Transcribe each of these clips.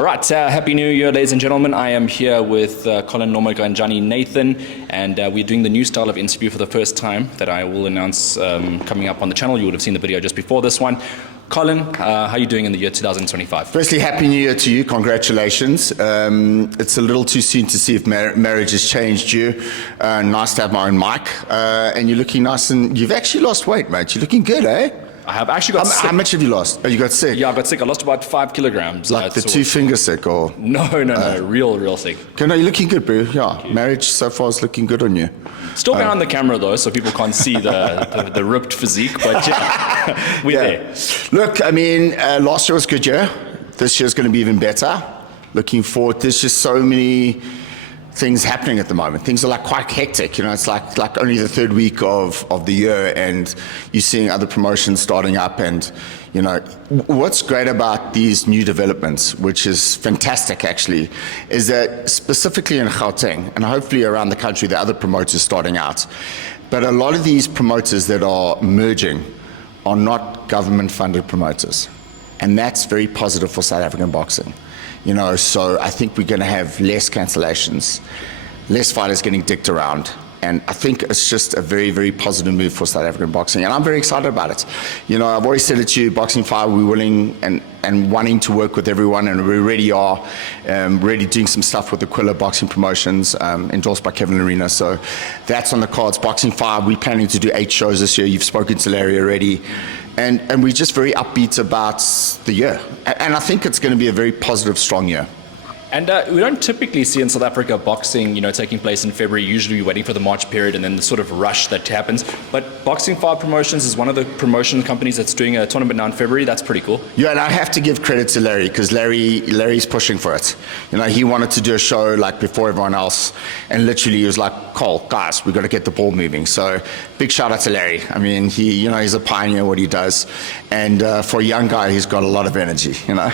All right, Happy New Year, ladies and gentlemen. I am here with Colin Nathan, and we're doing the new style of interview for the first time that I will announce coming up on the channel. You would have seen the video just before this one. Colin, how are you doing in the year 2025? Firstly, Happy New Year to you. Congratulations. It's a little too soon to see if marriage has changed you. Nice to have my own mic. And you're looking nice, and you've actually lost weight, mate. You're looking good, eh? I have actually got sick. How much have you lost? Oh, you got sick? Yeah, I got sick. I lost about 5 kilograms. Like the two-finger sick, or? No, real sick. Okay, no, you're looking good, bro. Yeah, marriage so far is looking good on you. Still behind the camera, though, so people can't see the ripped physique, but yeah, we're there. Look, I mean, last year was a good year. This year's going to be even better. Looking forward. There's just so many things happening at the moment. Things are like quite hectic. You know, it's like only the third week of the year, and you're seeing other promotions starting up. And you know, what's great about these new developments, which is fantastic actually, is that specifically in Gauteng and hopefully around the country, there are other promoters starting out. But a lot of these promoters that are merging are not government-funded promoters, and that's very positive for South African boxing. You know, so I think we're going to have less cancellations, less fighters getting dicked around. And I think it's just a very, very positive move for South African boxing. And I'm very excited about it. You know, I've always said it to you, Boxing 5, we're willing and wanting to work with everyone. And we already are really doing some stuff with Aquilla Boxing promotions, endorsed by Kevin Arena. So that's on the cards. Boxing 5, we're planning to do 8 shows this year. You've spoken to Larry already. And we're just very upbeat about the year. And I think it's going to be a very positive, strong year. And we don't typically see in South Africa boxing, you know, taking place in February. Usually we're waiting for the March period and then the sort of rush that happens. But Boxing 5 Promotions is one of the promotion companies that's doing a tournament now in February. That's pretty cool. Yeah, and I have to give credit to Larry, because Larry's pushing for it. You know, he wanted to do a show like before everyone else, and literally he was like, Cole, guys, we've got to get the ball moving. So big shout out to Larry. I mean, he's a pioneer what he does. And for a young guy, he's got a lot of energy, you know.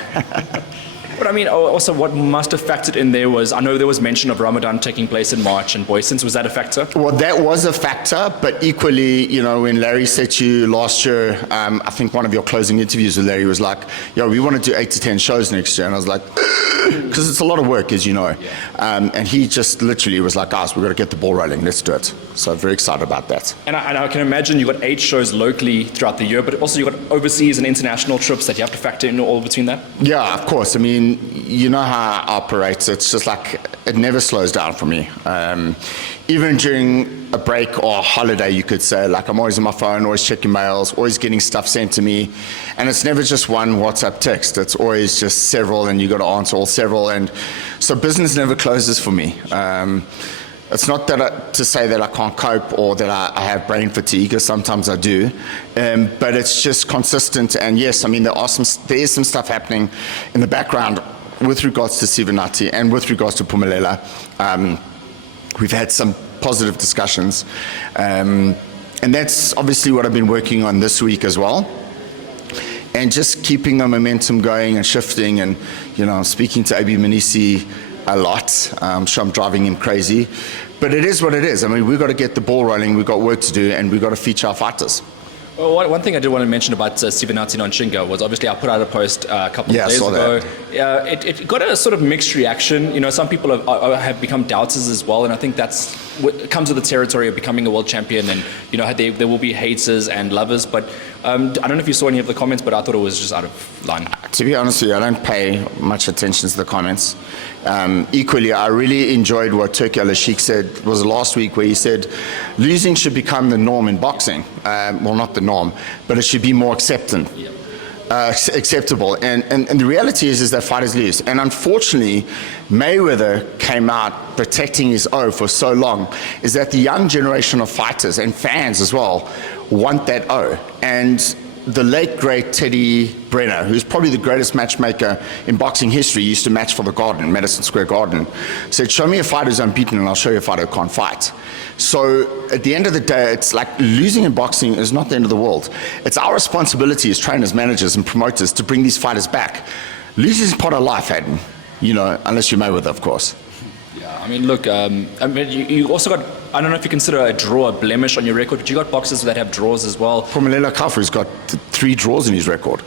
But I mean, also what must have factored in there was, I know there was mention of Ramadan taking place in March and Boysons. Was that a factor? Well, that was a factor, but equally, you know, when Larry said to you last year, I think one of your closing interviews with Larry was like, yo, we want to do 8 to 10 shows next year. And I was like, because it's a lot of work, as you know. Yeah. And he just literally was like, guys, we've got to get the ball rolling. Let's do it. So very excited about that. And I can imagine you've got 8 shows locally throughout the year, but also you've got overseas and international trips that you have to factor in all between that? Yeah, of course. I mean, you know how I operate. It's just like, it never slows down for me. Even during a break or a holiday, you could say, like I'm always on my phone, always checking mails, always getting stuff sent to me. And it's never just one WhatsApp text. It's always just several, and you got to answer all several. And so business never closes for me. It's not that to say that I can't cope or that I have brain fatigue, because sometimes I do, but it's just consistent. And yes, I mean, there is some stuff happening in the background with regards to Sivanati and with regards to Pumelela. We've had some positive discussions, and that's obviously what I've been working on this week as well. And just keeping the momentum going and shifting, and you know, speaking to Abi Manisi a lot. I'm sure I'm driving him crazy, but it is what it is. I mean, we've got to get the ball rolling, we've got work to do, and we've got to feature our fighters. Well, one thing I did want to mention about Sivanati Nonshinga was, obviously I put out a post a couple of days ago. It got a sort of mixed reaction. You know, some people have become doubters as well, and I think that's what comes with the territory of becoming a world champion. And you know, there will be haters and lovers, but I don't know if you saw any of the comments, but I thought it was just out of line. To be honest with you, I don't pay much attention to the comments. Equally, I really enjoyed what Turki Al-Sheikh said, was last week, where he said losing should become the norm in boxing. Well, not the norm, but it should be more acceptable. And the reality is that fighters lose. And unfortunately, Mayweather came out protecting his O for so long, is that the young generation of fighters and fans as well want that O. And the late, great Teddy Brenner, who's probably the greatest matchmaker in boxing history, used to match for the Garden, Madison Square Garden, said, show me a fighter who's unbeaten and I'll show you a fighter who can't fight. So at the end of the day, it's like losing in boxing is not the end of the world. It's our responsibility as trainers, managers and promoters to bring these fighters back. Losing is part of life, Hayden, you know, unless you're Mayweather, of course. Yeah, I mean, look, I mean, you also got, I don't know if you consider a draw a blemish on your record, but you got boxers that have draws as well. Pumelela Kafu's got 3 draws in his record,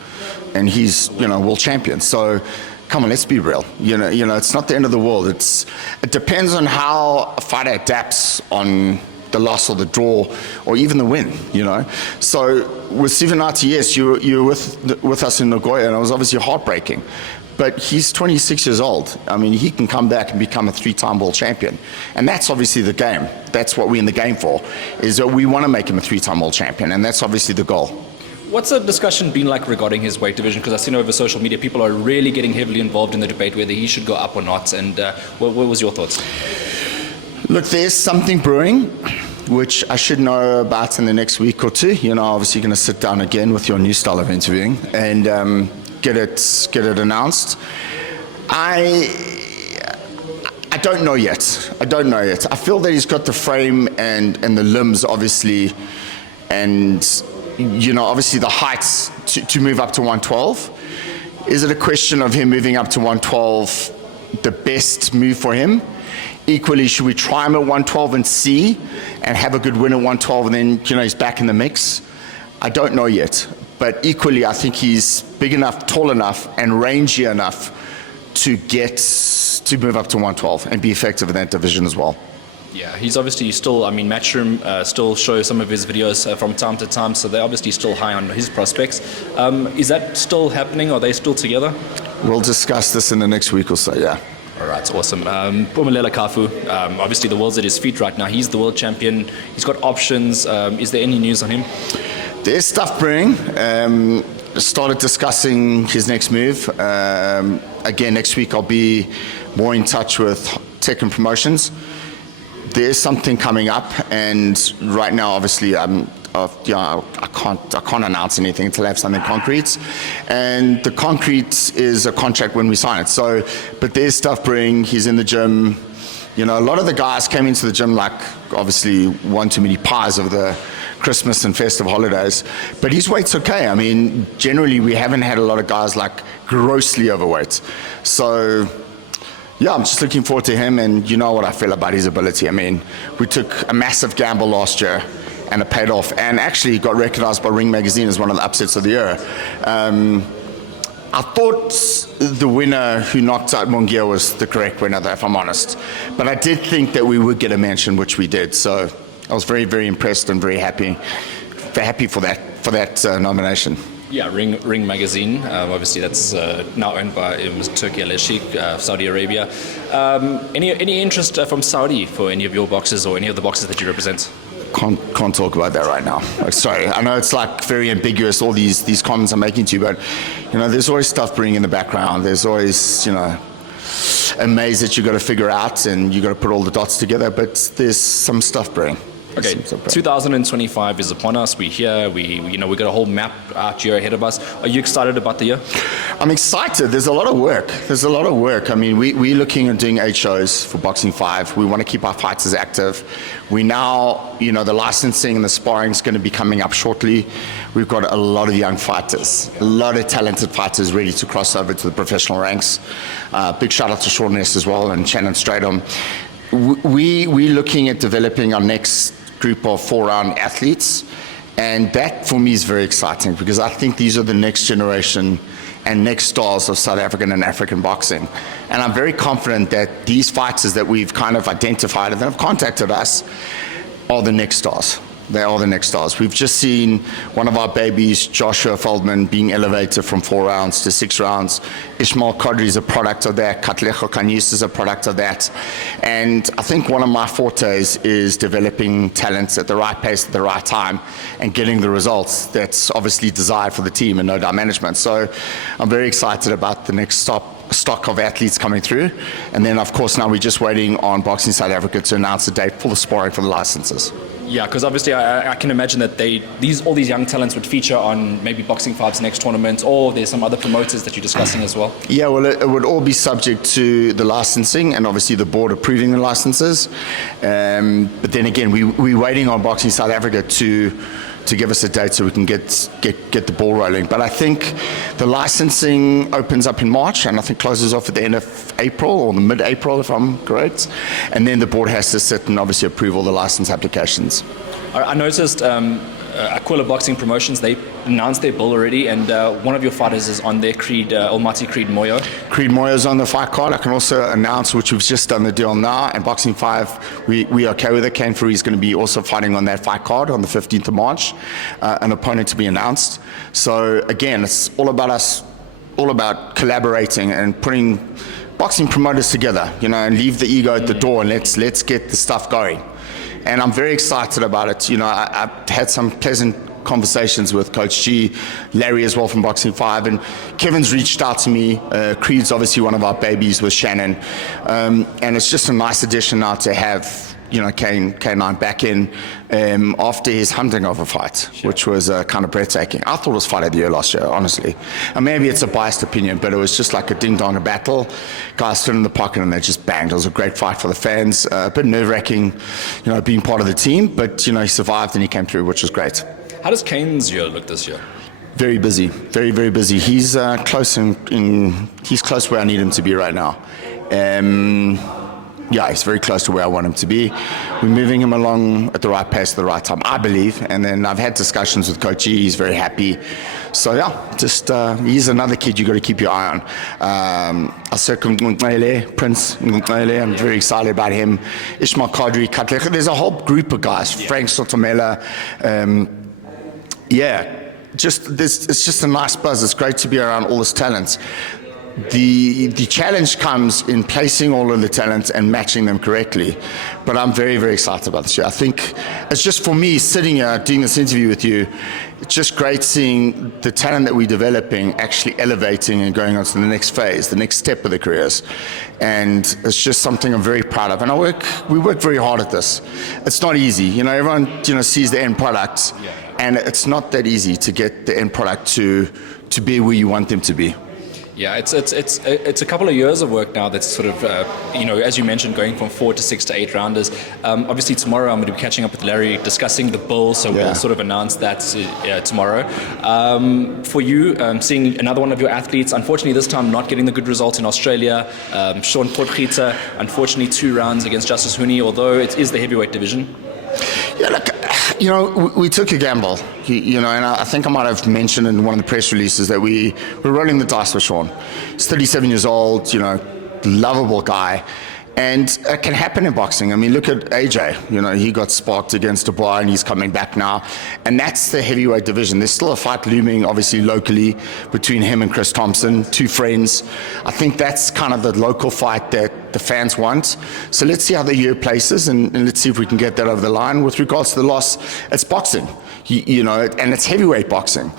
and he's, you know, world champion. So come on, let's be real. It's not the end of the world. It depends on how a fighter adapts on the loss or the draw or even the win, So with Sivanati, yes, you were with us in Nagoya, and it was obviously heartbreaking. But he's 26 years old. I mean, he can come back and become a 3-time world champion. And that's obviously the game. That's what we're in the game for, is that we want to make him a 3-time world champion, and that's obviously the goal. What's the discussion been like regarding his weight division? Because I've seen over social media, people are really getting heavily involved in the debate whether he should go up or not. And what was your thoughts? Look, there's something brewing, which I should know about in the next week or two. Obviously going to sit down again with your new style of interviewing and get it announced. I don't know yet. I feel that he's got the frame and the limbs, obviously, and obviously the heights to move up to 112. Is it a question of him moving up to 112 the best move for him? Equally, should we try him at 112 and see and have a good win at 112 and then, he's back in the mix? I don't know yet. But equally, I think he's big enough, tall enough, and rangy enough to move up to 112 and be effective in that division as well. Yeah, he's obviously still, Matchroom still shows some of his videos from time to time, so they're obviously still high on his prospects. Is that still happening? Are they still together? We'll discuss this in the next week or so, yeah. All right, awesome. Pumelela Kafu, obviously the world's at his feet right now. He's the world champion. He's got options. Is there any news on him? There's stuff brewing. Started discussing his next move. Again, next week I'll be more in touch with Tech and Promotions. There's something coming up, and right now, obviously, I can't announce anything until I have something concrete. And the concrete is a contract when we sign it. So, but there's stuff brewing. He's in the gym. A lot of the guys came into the gym like, obviously, one too many pies over the Christmas and festive holidays. But his weight's okay. Generally, we haven't had a lot of guys like grossly overweight. So, yeah, I'm just looking forward to him, and you know what I feel about his ability. We took a massive gamble last year, and it paid off, and actually got recognized by Ring Magazine as one of the upsets of the year. I thought the winner who knocked out Mungia was the correct winner, though, if I'm honest. But I did think that we would get a mention, which we did. So I was very, very impressed and very happy for that nomination. Yeah, Ring Magazine. Obviously, that's now owned by Turkey Al Sheikh, Saudi Arabia. Any interest from Saudi for any of your boxes or any of the boxes that you represent? Can't talk about that right now. Sorry, I know it's like very ambiguous, all these comments I'm making to you, but there's always stuff brewing in the background. There's always a maze that you got to figure out, and you got to put all the dots together. But there's some stuff brewing. Okay, 2025 is upon us. We're here. We got a whole map out here ahead of us. Are you excited about the year? I'm excited. There's a lot of work. We're looking at doing 8 shows for Boxing 5. We want to keep our fighters active. We now, the licensing and the sparring is going to be coming up shortly. We've got a lot of young fighters, a lot of talented fighters ready to cross over to the professional ranks. Big shout out to Sean Ness as well and Shannon Stradom. We're looking at developing our next group of 4-round athletes, and that for me is very exciting because I think these are the next generation and next stars of South African and African boxing. And I'm very confident that these fighters that we've kind of identified and that have contacted us are the next stars. They are the next stars. We've just seen one of our babies, Joshua Feldman, being elevated from 4 rounds to 6 rounds. Ishmael Qadri is a product of that. Katlego Kanyus is a product of that. And I think one of my fortes is developing talents at the right pace at the right time and getting the results that's obviously desired for the team and no doubt management. So I'm very excited about the next stock of athletes coming through. And then, of course, now we're just waiting on Boxing South Africa to announce a date for the sparring for the licenses. Yeah, because obviously I can imagine that all these young talents would feature on maybe Boxing 5's next tournament, or there's some other promoters that you're discussing as well. Yeah, well, it would all be subject to the licensing and obviously the board approving the licenses. But then again, we're waiting on Boxing South Africa to give us a date so we can get the ball rolling. But I think the licensing opens up in March and I think closes off at the end of April or the mid-April, if I'm correct. And then the board has to sit and obviously approve all the license applications. I noticed Aquilla Boxing Promotions, they announced their bill already, and one of your fighters is on there, Almighty Creed Moyo. Creed Moyo's on the fight card. I can also announce, which we've just done the deal now, and Boxing 5, we are okay with it. Kane Fury is going to be also fighting on that fight card on the 15th of March, an opponent to be announced. So again, it's all about us, all about collaborating and putting boxing promoters together, and leave the ego at the door, and let's get the stuff going. And I'm very excited about it. I've had some pleasant conversations with Coach G, Larry as well from Boxing 5, and Kevin's reached out to me. Creed's obviously one of our babies with Shannon, and it's just a nice addition now to have K9 back in after his hunting of a fight, which was kind of breathtaking. I thought it was fight of the year last year, honestly. And maybe it's a biased opinion, but it was just like a ding-dong battle. Guys stood in the pocket and they just banged. It was a great fight for the fans. A bit nerve-wracking, being part of the team, but, he survived and he came through, which was great. How does Kane's year look this year? Very busy, very, very busy. He's close he's close where I need him to be right now. Yeah, he's very close to where I want him to be. We're moving him along at the right pace at the right time, I believe. And then I've had discussions with Coach E. He's very happy. So, yeah, just he's another kid you got to keep your eye on. Prince Ngumele, I'm very excited about him. Ishmael Kadri, Katlek. There's a whole group of guys. Yeah. Frank Sotomela. It's just a nice buzz. It's great to be around all this talent. The challenge comes in placing all of the talent and matching them correctly. But I'm very, very excited about this year. I think it's just for me sitting here doing this interview with you, it's just great seeing the talent that we're developing actually elevating and going on to the next phase, the next step of their careers. And it's just something I'm very proud of. And we work very hard at this. It's not easy. Everyone sees the end product, and it's not that easy to get the end product to be where you want them to be. Yeah, it's a couple of years of work now that's sort of, as you mentioned, going from 4 to 6 to 8 rounders. Obviously, tomorrow I'm going to be catching up with Larry, discussing the bill, so we'll sort of announce that tomorrow. For you, seeing another one of your athletes, unfortunately this time not getting the good result in Australia. Sean Potgieter, unfortunately 2 rounds against Justice Huni, although it is the heavyweight division. Yeah, look, we took a gamble, and I think I might have mentioned in one of the press releases that we're rolling the dice with Sean. He's 37 years old, lovable guy. And it can happen in boxing. I mean, look at AJ. He got sparked against Dubois and he's coming back now. And that's the heavyweight division. There's still a fight looming, obviously, locally between him and Chris Thompson, 2 friends. I think that's kind of the local fight that the fans want. So let's see how the year places and let's see if we can get that over the line. With regards to the loss, it's boxing, and it's heavyweight boxing.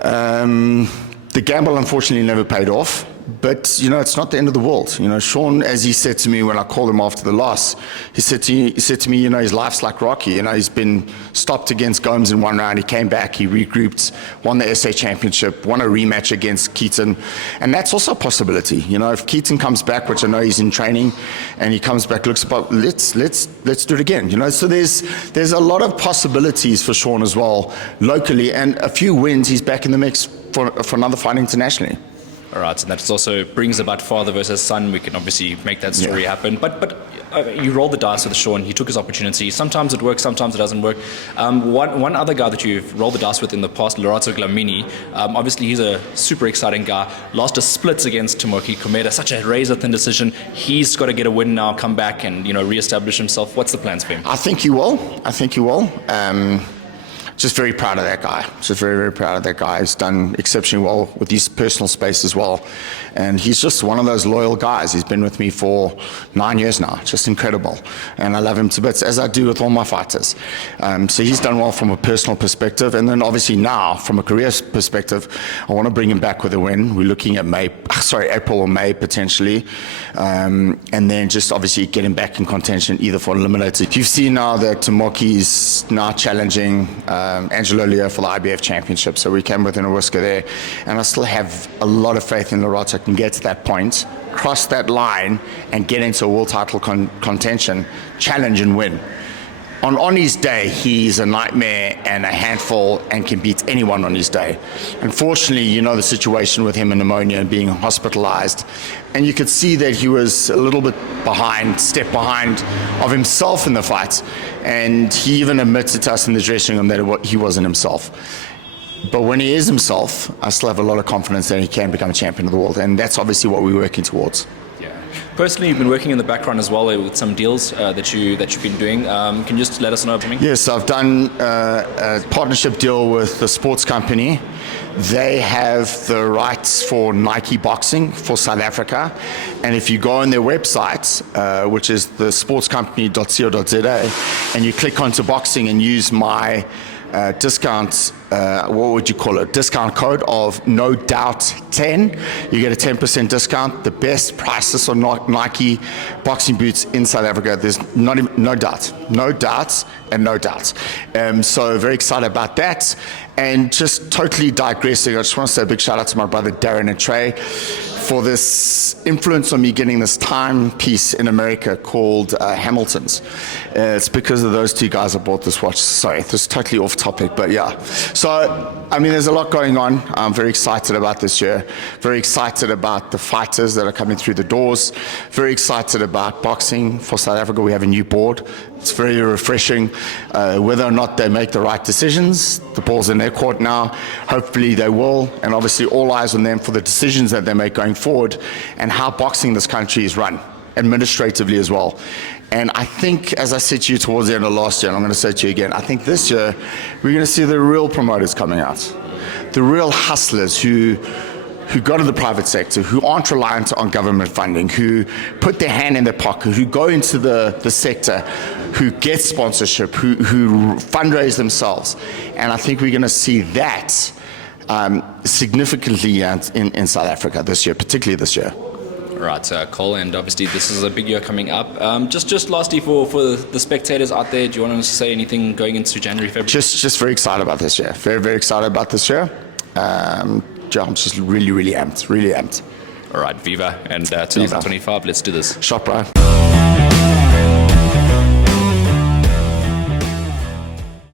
The gamble, unfortunately, never paid off. But, it's not the end of the world. Sean, as he said to me when I called him after the loss, he said to me, his life's like Rocky. He's been stopped against Gomes in 1 round. He came back, he regrouped, won the SA Championship, won a rematch against Keaton. And that's also a possibility. If Keaton comes back, which I know he's in training, and he comes back, looks about, let's do it again. So there's a lot of possibilities for Sean as well, locally. And a few wins, he's back in the mix for another fight internationally. All right, and that also brings about father versus son. We can obviously make that story happen. But you rolled the dice with Sean. He took his opportunity. Sometimes it works, sometimes it doesn't work. One other guy that you've rolled the dice with in the past, Loro Gamini, obviously he's a super exciting guy. Lost a split against Tomoki Komeda, such a razor-thin decision. He's got to get a win now, come back and reestablish himself. What's the plans for him? I think he will. Just very proud of that guy. Just very, very proud of that guy. He's done exceptionally well with his personal space as well. And he's just one of those loyal guys. He's been with me for 9 years now. Just incredible. And I love him to bits, as I do with all my fighters. So he's done well from a personal perspective. And then obviously now, from a career perspective, I want to bring him back with a win. We're looking at April or May potentially. And then just obviously get him back in contention either for eliminated. You've seen now that Tomoki is now challenging Angelo Leo for the IBF Championship, so we came within a whisker there, and I still have a lot of faith in Loro can get to that point, cross that line, and get into a world title contention, challenge and win. on his day, he's a nightmare and a handful and can beat anyone on his day. Unfortunately, you know the situation with him and pneumonia and being hospitalized. And you could see that he was a little bit step behind of himself in the fight. And he even admitted to us in the dressing room that he wasn't himself. But when he is himself, I still have a lot of confidence that he can become a champion of the world. And that's obviously what we're working towards. Personally, you've been working in the background as well with some deals that you've been doing. Can you just let us know? Yes, I've done a partnership deal with the sports company. They have the rights for Nike Boxing for South Africa. And if you go on their website, which is the sportscompany.co.za, and you click onto boxing and use my discount, what would you call it? Discount code of No Doubt 10. You get a 10% discount. The best prices on Nike boxing boots in South Africa. There's no doubts, and no doubts. So very excited about that. And just totally digressing, I just want to say a big shout out to my brother Darren and Trey for this influence on me getting this timepiece in America called Hamilton's. It's because of those two guys I bought this watch. Sorry, this is totally off topic, but yeah. So, I mean, there's a lot going on. I'm very excited about this year. Very excited about the fighters that are coming through the doors. Very excited about boxing for South Africa. We have a new board. It's very refreshing. Whether or not they make the right decisions, the ball's in their court now. Hopefully they will. And obviously all eyes on them for the decisions that they make going forward and how boxing in this country is run, administratively as well. And I think, as I said to you towards the end of last year, and I'm going to say to you again, I think this year we're going to see the real promoters coming out. The real hustlers who go to the private sector, who aren't reliant on government funding, who put their hand in their pocket, who go into the sector, who get sponsorship, who fundraise themselves. And I think we're going to see that significantly in South Africa this year, particularly this year. Right, Cole, and obviously this is a big year coming up. Just lastly, for the spectators out there, do you want to say anything going into January, February? Just very excited about this year. Very, very excited about this year. I'm just really amped. All right, Viva, and 2025, let's do this. Shot, bro.